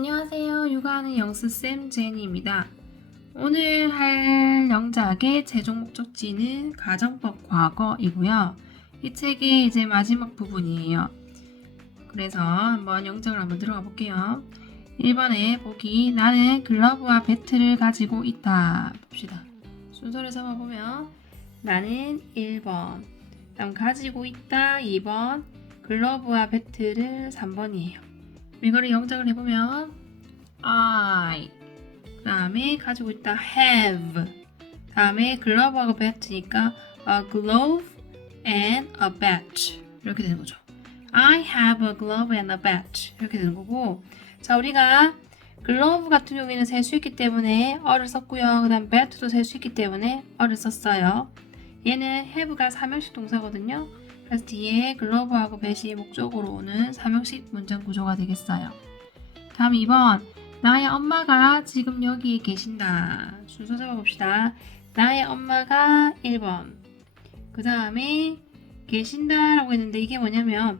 안녕하세요. 육아하는 영수쌤 제니입니다. 오늘 할 영작의 최종 목적지는 가정법 과거이고요. 이 책의 이제 마지막 부분이에요. 그래서 한번 영작을 한번 들어가 볼게요. 1번에 보기 나는 글러브와 배트를 가지고 있다. 봅시다. 순서를 잡아보면 나는 1번 다음 가지고 있다 2번 글러브와 배트를 3번이에요. 이거를 영작을 해보면 I 그 다음에 가지고 있다 have 다음에 글러브하고 배트니까 a glove and a bat 이렇게 되는 거죠. I have a glove and a bat 이렇게 되는 거고 자 우리가 글러브 같은 경우에는 셀 수 있기 때문에 어를 썼고요. 그 다음 배트도 셀 수 있기 때문에 어를 썼어요. 얘는 have가 삼형식 동사거든요. 그래서 뒤에 글러브하고 배시 목적으로 오는 삼형식 문장 구조가 되겠어요. 다음 2번 나의 엄마가 지금 여기에 계신다. 순서 잡아봅시다. 나의 엄마가 1번 그 다음에 계신다 라고 했는데 이게 뭐냐면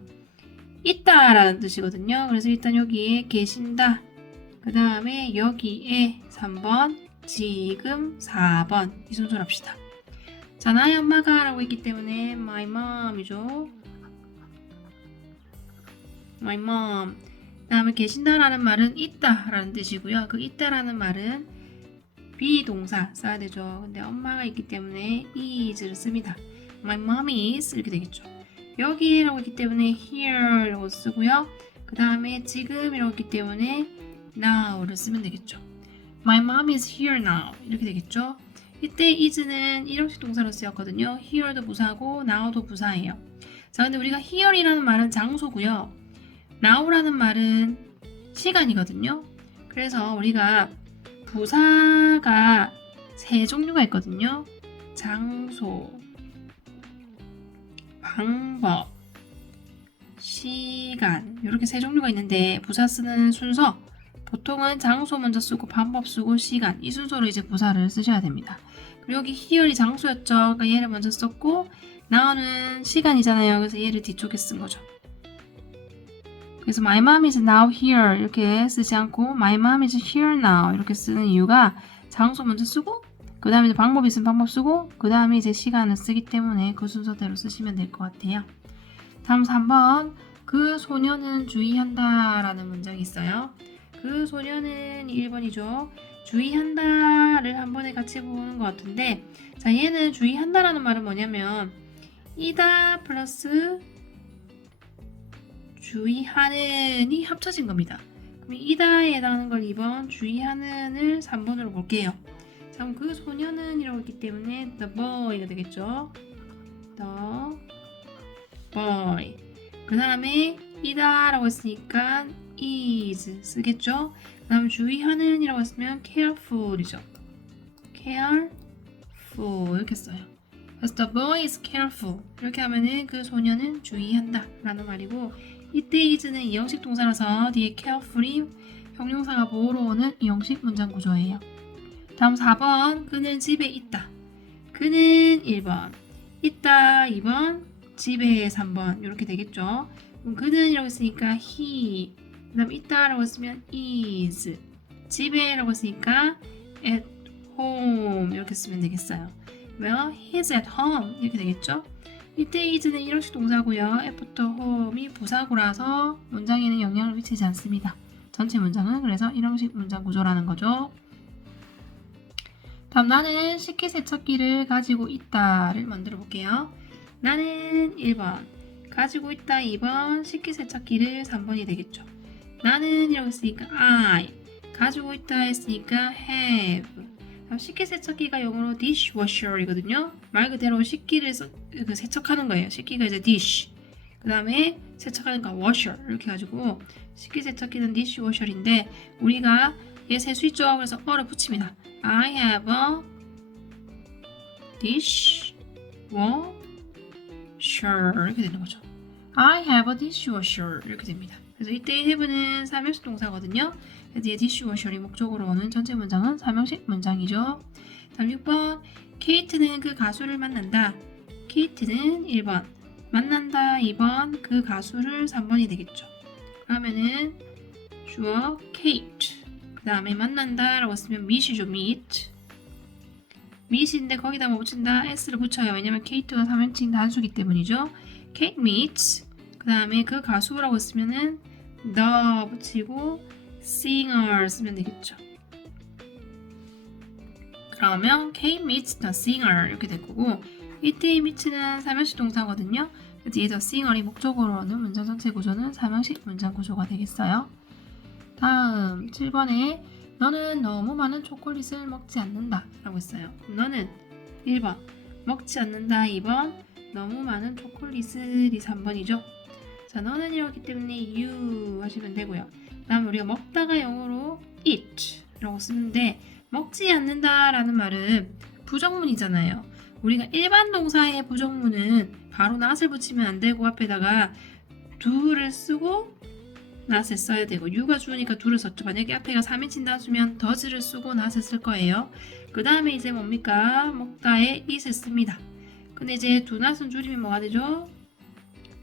있다 라는 뜻이거든요. 그래서 일단 여기에 계신다. 그 다음에 여기에 3번 지금 4번 이 순서로 합시다. 자, 나의 엄마가 라고 했기 때문에 my mom이죠. my mom. 다음에 계신다라는 말은 있다라는 뜻이고요. 그 있다라는 말은 비동사 써야 되죠. 근데 엄마가 있기 때문에 is를 씁니다. my mom is 이렇게 되겠죠. 여기라고 했기 때문에 here라고 쓰고요. 그 다음에 지금이라고 했기 때문에 now를 쓰면 되겠죠. My mom is here now 이렇게 되겠죠. 이때 is는 일형식 동사로 쓰였거든요. here도 부사고 now도 부사예요. 자, 근데 우리가 here이라는 말은 장소고요. now라는 말은 시간이거든요. 그래서 우리가 부사가 세 종류가 있거든요. 장소, 방법, 시간 이렇게 세 종류가 있는데 부사 쓰는 순서 보통은 장소 먼저 쓰고 방법 쓰고 시간 이 순서로 이제 부사를 쓰셔야 됩니다. 그리고 여기 here이 장소였죠. 그러니까 얘를 먼저 썼고 now는 시간이잖아요. 그래서 얘를 뒤쪽에 쓴 거죠. 그래서 my mom is now here 이렇게 쓰지 않고 my mom is here now 이렇게 쓰는 이유가 장소 먼저 쓰고 그 다음에 방법 있으면 방법 쓰고 그 다음에 이제 시간을 쓰기 때문에 그 순서대로 쓰시면 될 것 같아요. 다음 3번 그 소녀는 주의한다 라는 문장이 있어요. 그 소녀는 1번이죠. 주의한다를 한 번에 같이 보는 것 같은데 자 얘는 주의한다라는 말은 뭐냐면 이다 플러스 주의하는이 합쳐진 겁니다. 그럼 이다에 해당하는 걸 2번 주의하는을 3번으로 볼게요. 자, 그럼 그 소녀는 이라고 했기 때문에 the boy가 되겠죠. the boy. 그 다음에 이다라고 했으니까 is 쓰겠죠. 그 다음 주의하는 이라고 했으면 careful이죠. careful 이렇게 써요. 그래서 the boy is careful 이렇게 하면은 그 소녀는 주의한다 라는 말이고 이때 is는 이형식 동사라서 뒤에 carefully 형용사가 보호로 오는 이형식 문장 구조예요. 다음 4번 그는 집에 있다. 그는 1번 있다 2번 집에 3번 이렇게 되겠죠. 그럼 그는이라고 했으니까 he 그 다음 있다라고 했으면 is 집에라고 했으니까 at home 이렇게 쓰면 되겠어요. well he's at home 이렇게 되겠죠. 이때 is는 일형식 동사고요. after home이 부사구라서 문장에는 영향을 미치지 않습니다. 전체 문장은 그래서 일형식 문장 구조라는 거죠. 다음 나는 식기세척기를 가지고 있다를 만들어 볼게요. 나는 1번 가지고 있다 2번 식기세척기를 3번이 되겠죠. 나는 이라고 했으니까 I 가지고 있다 했으니까 have 다음 식기 세척기가 영어로 dishwasher이거든요. 말 그대로 식기를 서, 그 세척하는 거예요. 식기가 이제 dish 그 다음에 세척하는 거 washer 이렇게 해가지고 식기 세척기는 dishwasher인데 우리가 얘셀수 있죠. 그래서 어를 붙입니다. I have a dishwasher 이렇게 되는 거죠. I have a dishwasher 이렇게 됩니다. 그래서 이때 have는 삼형식 동사거든요. 그래서 뒤에 dishwasher이 목적으로 오는 전체 문장은 삼형식 문장이죠. 다음 6번 케이트는 그 가수를 만난다. 케이트는 1번 만난다 2번 그 가수를 3번이 되겠죠. 그러면은 주어 Kate. 그 다음에 만난다 라고 쓰면 meet이죠, meet. meet인데 거기다 뭐 붙인다? s를 붙여요. 왜냐면 Kate가 3인칭 단수기 때문이죠. Kate meets. 그 다음에 그 가수라고 쓰면은 the 붙이고 singer 쓰면 되겠죠. 그러면 Kate meets the singer 이렇게 될 거고 이때의 meet는 사명식 동사거든요. 뒤에 the singer이 목적어로는 문장 전체 구조는 사명식 문장 구조가 되겠어요. 다음 7번에 너는 너무 많은 초콜릿을 먹지 않는다 라고 했어요. 너는 1번 먹지 않는다 2번 너무 많은 초콜릿을 이 3번이죠. 자 너는 이렇기 때문에 you 하시면 되고요. 다음 우리가 먹다가 영어로 eat 라고 쓰는데 먹지 않는다 라는 말은 부정문이잖아요. 우리가 일반 동사의 부정문은 바로 not을 붙이면 안 되고 앞에다가 do를 쓰고 not을 써야 되고 you가 주니까 do를 썼죠. 만약에 앞에가 3인칭 단수면 does를 쓰고 not을 쓸 거예요. 그 다음에 이제 뭡니까? 먹다에 it을 씁니다. 근데 이제 do not은 줄이면 뭐가 되죠?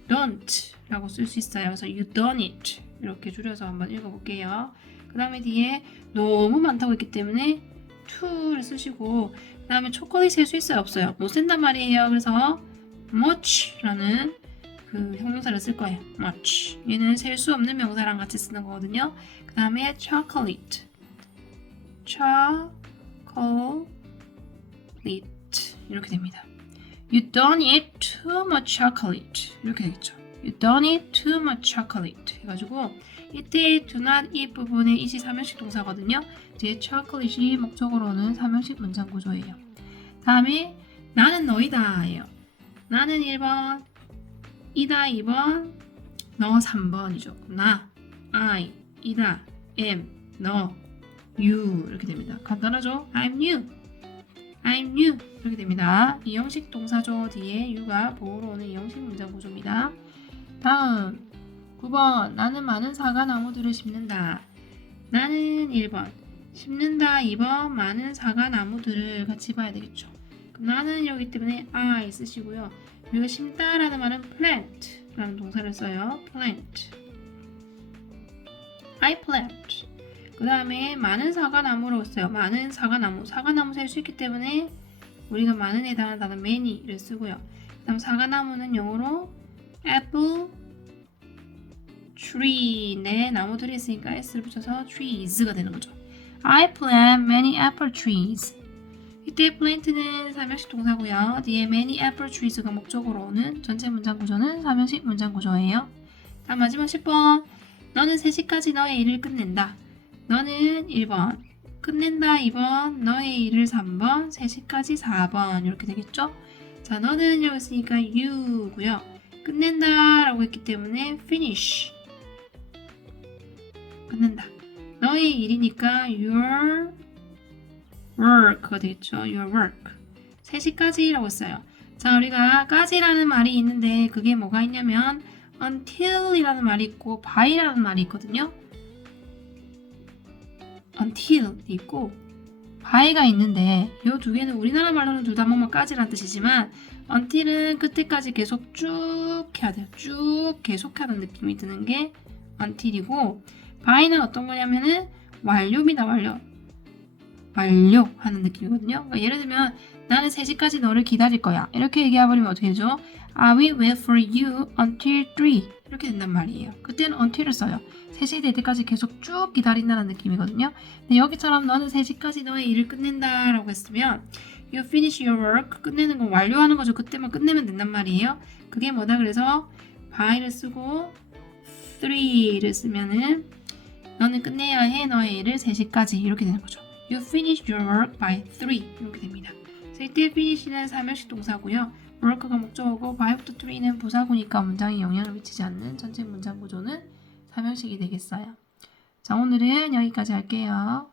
Don't 라고 쓸 수 있어요. 그래서 you done it 이렇게 줄여서 한번 읽어볼게요. 그 다음에 뒤에 너무 많다고 했기 때문에 to를 쓰시고 그 다음에 초콜릿 셀 수? 없어요? 못 센단 말이에요. 그래서 much라는 그 형용사를 쓸 거예요. much. 얘는 셀 수 없는 명사랑 같이 쓰는 거거든요. 그 다음에 chocolate. chocolate. 이렇게 됩니다. You don't eat too much chocolate. 이렇게 되겠죠. You don't eat too much chocolate. 해가지고 이때 do not eat 부분에 이시 삼형식 동사거든요. 뒤에 chocolate이 목적으로는 삼형식 문장 구조예요. 다음에 나는 너이다예요. 나는 1번, 이다 2번, 너 3번이죠. 나, I, 이다, am, 너, you 이렇게 됩니다. 간단하죠? I'm you. I'm you 이렇게 됩니다. 이 형식 동사조 뒤에 you가 보호로 오는 이 형식 문장 구조입니다. 다음 9번 나는 많은 사과 나무들을 심는다. 나는 1번 심는다 2번 많은 사과 나무들을 같이 봐야 되겠죠. 나는 여기 때문에 I 쓰시고요. 우리가 심다라는 말은 plant라는 동사를 써요. plant. I plant. 그 다음에 많은 사과나무라고 써요. 많은 사과나무. 사과나무 셀 수 있기 때문에 우리가 많은에 해당하는 단어 many를 쓰고요. 그 다음 사과나무는 영어로 apple tree. 네, 나무들이 있으니까 s를 붙여서 trees가 되는 거죠. I plant many apple trees. 이때 plant는 삼형식 동사고요. 뒤에 many apple trees가 목적으로 오는 전체 문장 구조는 삼형식 문장 구조예요. 다음 마지막 10번. 너는 3시까지 너의 일을 끝낸다. 너는 1번. 끝낸다 2번. 너의 일을 3번. 3시까지 4번. 이렇게 되겠죠? 자, 너는 여기 있으니까 you고요. 끝낸다 라고 했기 때문에 finish. 끝낸다. 너의 일이니까 your work가 되겠죠. your work. 3시까지라고 했어요. 자, 우리가 까지라는 말이 있는데 그게 뭐가 있냐면 until이라는 말이 있고 by라는 말이 있거든요. Until 있고 by가 있는데 이 두 개는 우리나라 말로는 둘다 까지라는 뜻이지만 until은 끝에까지 계속 쭉 해야 돼요. 쭉 계속 하는 느낌이 드는 게 until이고 by는 어떤 거냐면은 완료입니다. 완료. 완료 하는 느낌이거든요. 그러니까 예를 들면 나는 3시까지 너를 기다릴 거야. 이렇게 얘기해버리면 어떻게 되죠? I will wait for you until 3 이렇게 된단 말이에요. 그때는 until을 써요. 3시 될 때까지 계속 쭉 기다린다는 느낌이거든요. 근데 여기처럼 너는 3시까지 너의 일을 끝낸다 라고 했으면 you finish your work 끝내는 건 완료하는 거죠. 그때만 끝내면 된단 말이에요. 그게 뭐다 그래서 by를 쓰고 3를 쓰면은 너는 끝내야 해 너의 일을 3시까지 이렇게 되는 거죠. You finish your work by 3 이렇게 됩니다. 그래서 이때 finish는 사명식 동사고요. work가 목적어고 by부터 3는 부사구니까 문장에 영향을 미치지 않는 전체 문장 구조는 사명식이 되겠어요. 자 오늘은 여기까지 할게요.